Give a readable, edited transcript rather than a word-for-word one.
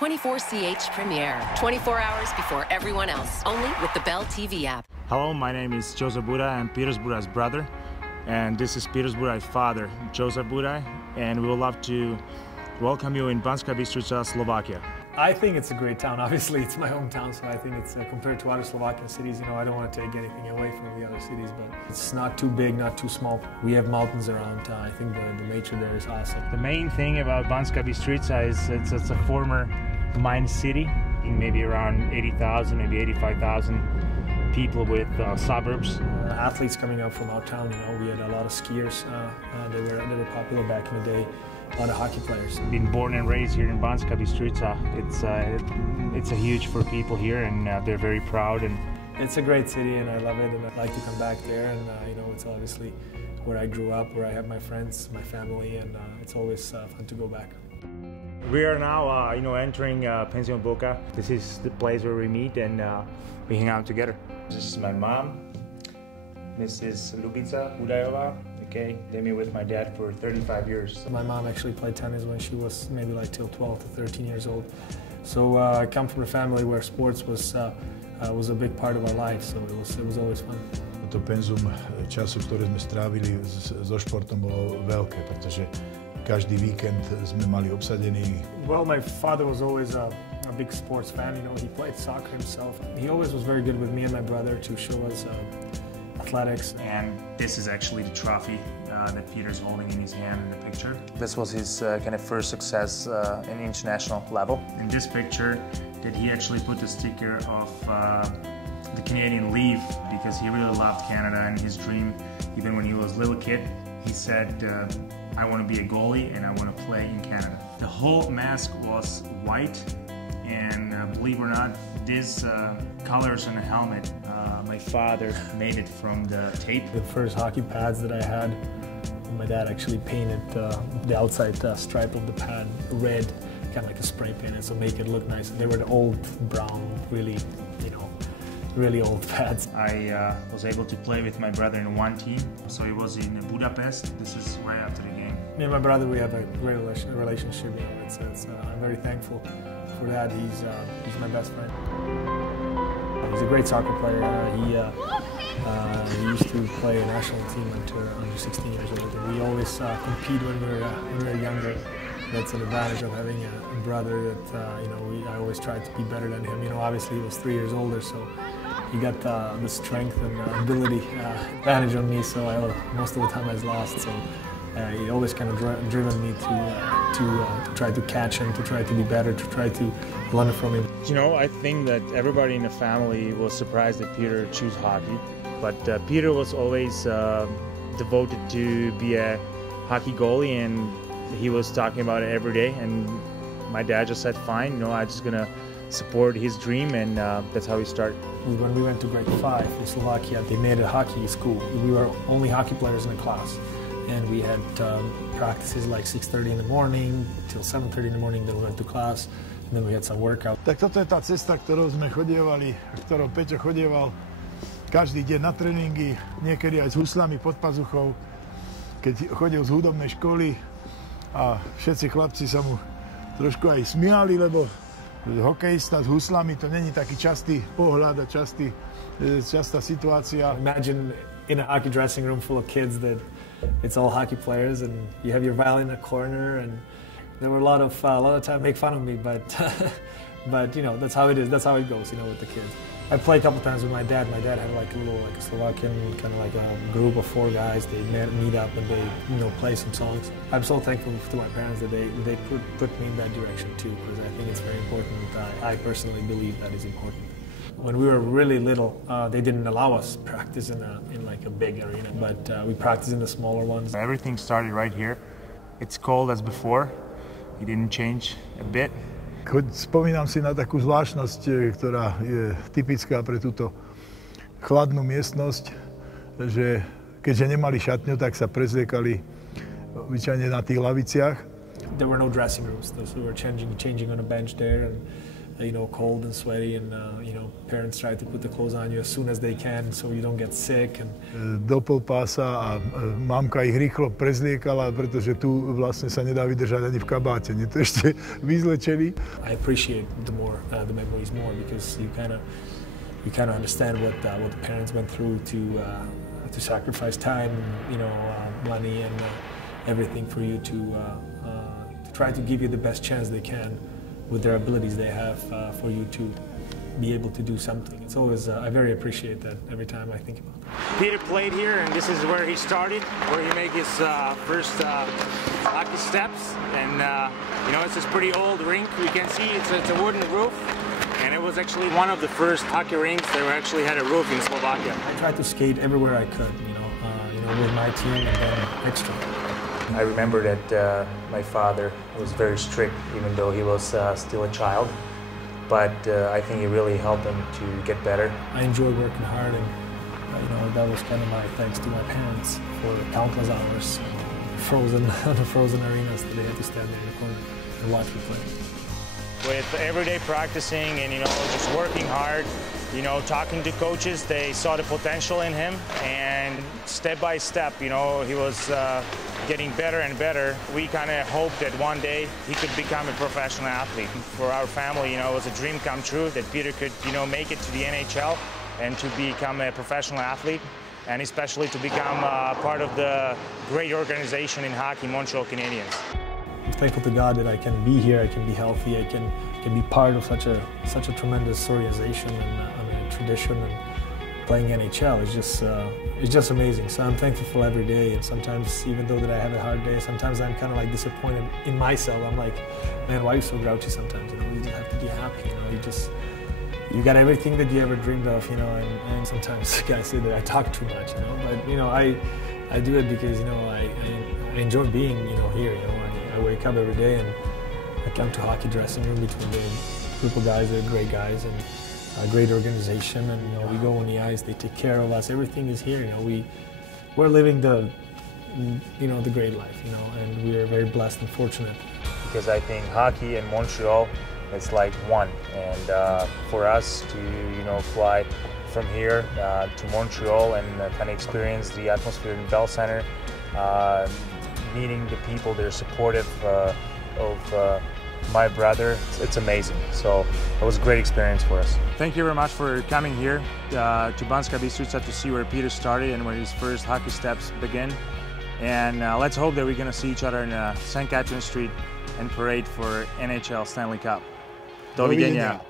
24CH premiere. 24 hours before everyone else. Only with the Bell TV app. Hello, my name is Joseph Budaj. I'm Peter Budaj's brother. And this is Peter Budaj's father, Joseph Budaj. And we would love to welcome you in Banska Bystrica, Slovakia. I think it's a great town. Obviously, it's my hometown, so I think it's compared to other Slovakian cities, I don't want to take anything away from the other cities, but it's not too big, not too small. We have mountains around. I think the nature there is awesome. The main thing about Banska Bystrica is it's a former mine city, maybe around 80,000, maybe 85,000 people with suburbs. Athletes coming up from our town, we had a lot of skiers. They were popular back in the day. A lot of hockey players. Been born and raised here in Banska Bystrica. It's a huge for people here, and they're very proud. And it's a great city, and I love it, and I'd like to come back there. And it's obviously where I grew up, where I have my friends, my family, and it's always fun to go back. We are now, entering Pension Boca. This is the place where we meet and we hang out together. This is my mom. This is Lubica Budajová. Okay, they've been with my dad for 35 years. My mom actually played tennis when she was maybe like till 12 to 13 years old. So I come from a family where sports was a big part of our life, so it was always fun. To penzum času, ktoré sme strávili so športom, bolo veľké, pretože každý víkend sme mali obsadený. Well, my father was always a big sports fan. He played soccer himself. He always was very good with me and my brother to show us athletics. And this is actually the trophy that Peter's holding in his hand in the picture. This was his kind of first success in international level. In this picture, did he actually put the sticker of the Canadian leaf, because he really loved Canada, and his dream, even when he was a little kid, he said, I want to be a goalie and I want to play in Canada. The whole mask was white, and believe it or not, these colors on the helmet, my father made it from the tape. The first hockey pads that I had, my dad actually painted the outside stripe of the pad red, kind of like a spray paint, so make it look nice. They were the old brown, really old pads. I was able to play with my brother in one team, so he was in Budapest. This is right after the game. Me and my brother, we have a great relationship. I'm very thankful for that. He's my best friend. He's a great soccer player. He used to play a national team until under 16 years old. And we always compete when we were younger. That's an advantage of having a brother that I always tried to be better than him. Obviously he was 3 years older, so he got the strength and ability advantage on me. So most of the time I was lost. So he always kind of driven me to try to catch him, to try to be better, to try to learn from him. I think that everybody in the family was surprised that Peter chose hockey, but Peter was always devoted to be a hockey goalie, and he was talking about it every day, and my dad just said, fine, I'm just gonna support his dream, and that's how we started. When we went to grade 5 in Slovakia, they made a hockey school. We were only hockey players in the class, and we had practices like 6:30 in the morning till 7:30 in the morning, then we went to class, and then we had some workout. Tak toto je tá cesta, ktorou sme chodievali, ktorou Peťo chodieval každý deň na tréningy, niekedy aj s huslami pod pazuchou, keď chodil z hudobnej školy, a všetci chlapci sa mu trošku aj smiali, lebo hokejista s huslami, to není taký častý pohľad a častá situácia. Imagine in a hockey dressing room full of kids that it's all hockey players, and you have your violin in a corner, and there were a lot of time make fun of me, but that's how it is. That's how it goes, with the kids. I played a couple times with my dad. My dad had like a Slovakian kind of like a group of 4 guys. They meet up and they play some songs. I'm so thankful to my parents that they put me in that direction too, because I think it's very important. I personally believe that is important. When we were really little, they didn't allow us practice in like a big arena, but we practiced in the smaller ones. Everything started right here. It's cold as before. It didn't change a bit. Spomínam si na takú zvláštnosť, ktorá je typická pre túto chladnú miestnosť, že keďže nemali šatňu, tak sa prezliekali obyčajne na tých laviciach. There were no dressing rooms, so we were changing on a bench there, and you know, cold and sweaty, and you know, parents try to put the clothes on you as soon as they can so you don't get sick. And do polpása a mamka ich rýchlo prezliekala, pretože tu vlastne sa nedá vydržať ani v kabáte, nie to ešte vyzlečený. I appreciate the memories more, because you kind of understand what the parents went through to sacrifice time, you know, money and everything for you to try to give you the best chance they can with their abilities they have for you to be able to do something. It's always, I very appreciate that every time I think about it. Peter played here, and this is where he started, where he made his first hockey steps. And you know, it's this pretty old rink. We can see it's a wooden roof, and it was actually one of the first hockey rinks that actually had a roof in Slovakia. I tried to skate everywhere I could, you know, with my team and then extra. I remember that my father was very strict, even though he was still a child. But I think it really helped him to get better. I enjoy working hard, and you know, that was kind of my thanks to my parents for countless hours frozen on the frozen arenas that they had to stand there in the corner and watch me play. With everyday practicing and, you know, just working hard, you know, talking to coaches, they saw the potential in him, and step by step, you know, he was getting better and better. We kind of hoped that one day he could become a professional athlete. For our family, you know, it was a dream come true that Peter could, you know, make it to the NHL and to become a professional athlete, and especially to become part of the great organization in hockey, Montreal Canadiens. I'm thankful to God that I can be here, I can be healthy, I can be part of such a tremendous organization and tradition, and playing NHL is just amazing. So I'm thankful for every day, and sometimes, even though that I have a hard day, sometimes I'm kind of like disappointed in myself. I'm like, man, why are you so grouchy sometimes? You know, you just have to be happy. You know, you got everything that you ever dreamed of. You know, and sometimes guys say that I talk too much. You know, but you know, I do it because, you know, I enjoy being, you know, here. You know, I wake up every day and I come to hockey dressing room between the group of guys that are great guys and a great organization, and you know, we go on the ice, they take care of us, everything is here. You know, we're living the great life, you know, and we are very blessed and fortunate. Because I think hockey in Montreal, it's like one, and for us to, you know, fly from here to Montreal and kind of experience the atmosphere in Bell Center, meeting the people that are supportive of my brother, it's amazing. So it was a great experience for us. Thank you very much for coming here to Banska Bystrica to see where Peter started and where his first hockey steps begin. And let's hope that we're going to see each other in St. Catherine Street and parade for NHL Stanley Cup. Dovidenia.